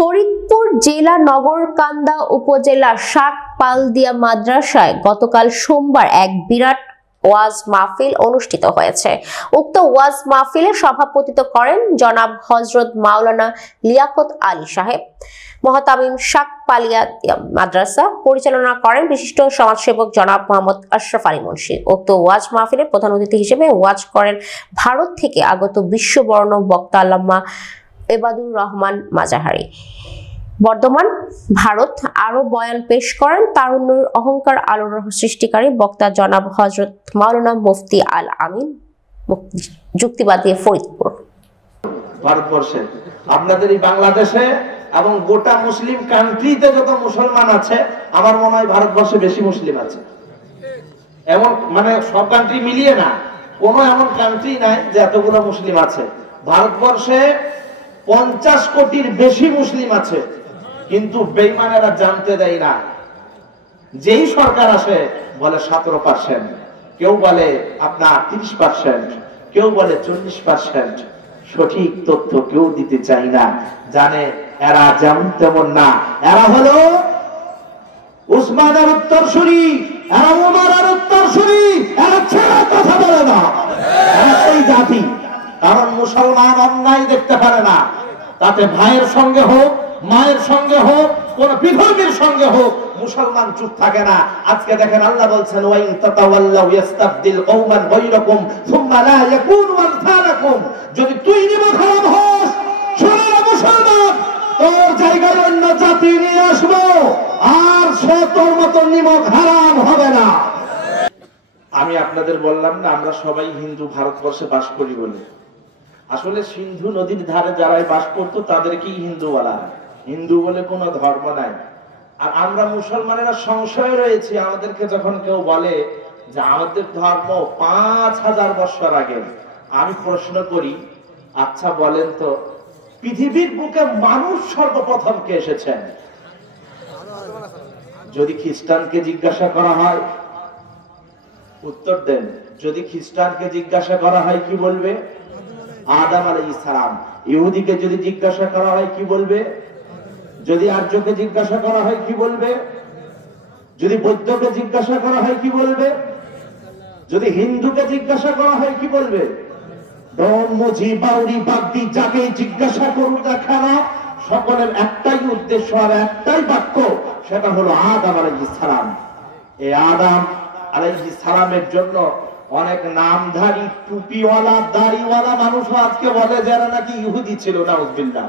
ফরিদপুর জেলা নগরকান্দা উপজেলা শাকপালদিয়া মাদ্রাসায় গতকাল সোমবার এক বিরাট ওয়াজ মাহফিল অনুষ্ঠিত হয়েছে। উক্ত ওয়াজ মাহফিলে সভাপতিত্ব করেন জনাব হযরত মাওলানা লিয়াকত আলী সাহেব। মহতামিম শাকপালিয়া মাদ্রাসা পরিচালনা করেন বিশিষ্ট সমাজসেবক জনাব মোহাম্মদ আশরাফ আলী মুন্সি। উক্ত ওয়াজ মাহফিলে প্রধান অতিথি হিসেবে ওয়াজ করেন ভারত থেকে আগত বিশ্ববরণ্য বক্তা আল্লামা এবাদুর রহমান মাজাহারি। বর্ধমান ভারত আরো বয়ান পেশ করেন তারুণ্যের অহংকার আলোর সৃষ্টিকারী বক্তা জনাব হযরত মাওলানা মুফতি আল আমিন যুক্তিবাদী ফরিদপুর। ভারতবর্ষে আপনাদের এই বাংলাদেশে এবং গোটা মুসলিম কান্ট্রিতে যত মুসলমান আছে আমার মনে হয় ভারতবর্ষে বেশি মুসলিম আছে। এমন মানে সব কান্ট্রি মিলিয়ে না, কোন এমন কান্ট্রি নাই যে এতগুলো মুসলিম আছে। ভারতবর্ষে 50 কোটির বেশি মুসলিম আছে, কিন্তু বেঈমানেরা জানতে দেয় না। যেই সরকার আসে বলে 17%, কেউ বলে আপনার 30%, কেউ বলে 40%। সঠিক তথ্য কেউ দিতে চাই না, জানে এরা যেমন তেমন না। এরা হলো উসমানের উত্তরসূরি, এরা ওমরের উত্তরসূরি, এরা ছেড়ে কথা বলে না। এরা সেই জাতি, কারণ মুসলমান অন্যায় দেখতে পারে না, তাতে ভাইয়ের সঙ্গে হোক, মায়ের সঙ্গে হোক, কোন বিধর্মীর সঙ্গে হোক, মুসলমান চুপ থাকে না। আজকে দেখেন আল্লাহ বলছেন ওয়া ইন তাতাওয়াল্লাউ ইস্তাবদিল কওমান গায়রাকুম সুম্মা লা ইয়াকুনু আমসালাকুম। যদি তুই নিমক হারাম হোস, শোনো মুসলমান, তোর জায়গায় অন্য জাতি নিয়ে আসবো, আর সে তোর মতো নিমক হারাম হবে না। আমি আপনাদের বললাম না আমরা সবাই হিন্দু ভারতবর্ষে বাস করি বলে। আসলে সিন্ধু নদীর ধারে যারাই বাস করতো তাদেরকেই হিন্দু বলা হয়। হিন্দু বলে কোনো ধর্ম নাই। আর আমরা মুসলমানেরা সংশয় রয়েছি, আমাদেরকে যখন কেউ বলে যে আমাদের ধর্ম 5000 বছর আগে, আমি প্রশ্ন করি আচ্ছা বলেন তো পৃথিবীর বুকে মানুষ সর্বপ্রথম কে এসেছেন? যদি খ্রিস্টানকে জিজ্ঞাসা করা হয় উত্তর দেন। যদি খ্রিস্টানকে জিজ্ঞাসা করা হয় কি বলবে? আদম আলাইহিস সালাম। ইহুদিকে যদি জিজ্ঞাসা করা হয় কি বলবে? যদি আর্যকে জিজ্ঞাসা করা হয় কি বলবে? যদি বৌদ্ধকে জিজ্ঞাসা করা হয় কি বলবে? যদি হিন্দুকে জিজ্ঞাসা করা হয় কি বলবে? ব্রহ্মজি বাউরি বাগদি যাকে জিজ্ঞাসা করুন না কেন, সকলের একটাই উদ্দেশ্য আর একটাই বাক্য, সেটা হলো আদম আলাইহিস সালাম। এই আদম আলাইহিস সালামের জন্য অনেক নামধারী টুপিওয়ালা দাড়িওয়ালা মানুষ আজকে বলে যারা নাকি ইহুদি ছিল, নাউজুবিল্লাহ।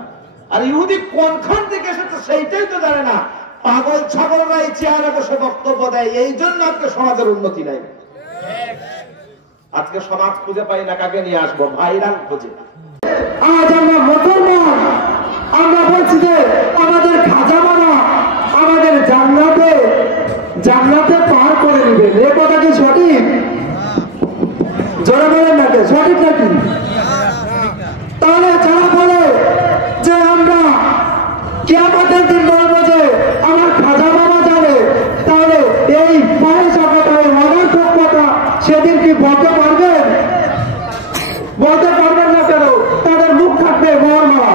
আর ইহুদি কোনখান থেকে এসেছে সেইটাই তো জানে না। পাগল ছাগলরা এই চেয়ারে বসে বক্তব্য দেয়, এই জন্য আজকে সমাজের উন্নতি নাই। আজকে সমাজ খুঁজে পাই না, কাকে নিয়ে আসবো? ভাইরাল খুঁজে। আজ আমরা মুসলমান, আমরা বলছি যে আমাদের খাজা বাবা আমাদের জান্নাতে পার করে নেবেন। এ কথা কি সঠিক? জোরে বলেন না, সঠিক নাকি? তাহলে যারা বলে যে আমরা কিয়ামতের দিন বলবো যে আমার খাজা বাবা জানে, তাহলে এই পয়সা কথা, এই অনর্থক কথা সেদিন কি বলতে পারবেন? বলতে পারবেন না কেন? তাদের মুখ থাকবে মরমালা।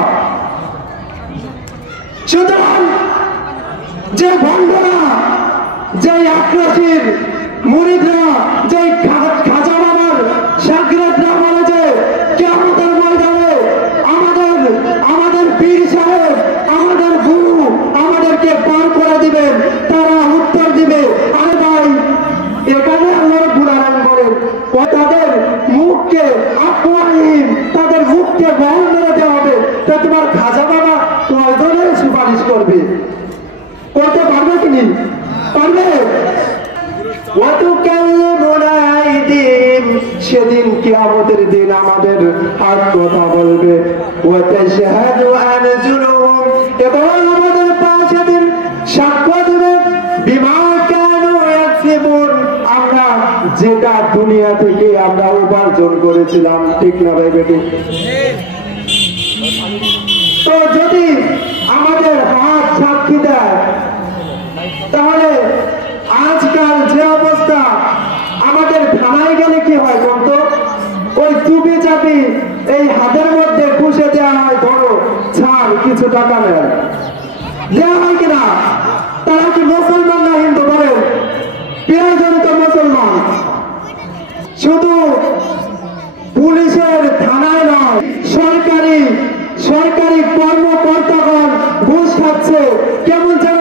সুতরাং যে ভণ্ডরা, যে আক্রোশীর মুরিদরা, যে খাজা বাবার শাগরেদরা বলে যে কিয়ামতের ময়দানে আমাদের পীর সাহেব, আমাদের গুরু আমাদেরকে পার করে দিবেন, তারা উত্তর দিবে আরে ভাই এখানে আল্লাহ রাব্বুল আলামিন বলেন তাদের মুখকে আকওয়াহিম, তাদের মুখকে বহন করে দেওয়া হবে। তো তোমার খাজা বাবা কয়জনের সুপারিশ করবে? করতে পারবে কি নি? পারবে? সেদিন কিয়ামতের দিন আমাদের হাত কথা বলবে, এবং আমাদের পা সেদিন সাক্ষ্য দেবে বিমা কানু ইয়াকসিবুন, আমরা যেটা দুনিয়া থেকে আমরা উপার্জন করেছিলাম। ঠিক না ভাই বেটি? তো যদি আমাদের হাত সাক্ষী দেয়, তাহলে আজকাল যে অবস্থা, আমাদের থানায় গেলে কি হয় বলতো? ওই চুপি চাপি এই হাতের মধ্যে পুষে দেওয়া হয় বড় ছাড়, কিছু টাকা পারেন? দেওয়া হয় কিনা? তারা কি মুসলমান না হিন্দু বলেন? প্রিয়জনিত মুসলমান। শুধু পুলিশের থানায় নয়, সরকারি কর্মকর্তাগণ ঘুষ খাচ্ছে। কেমন যেন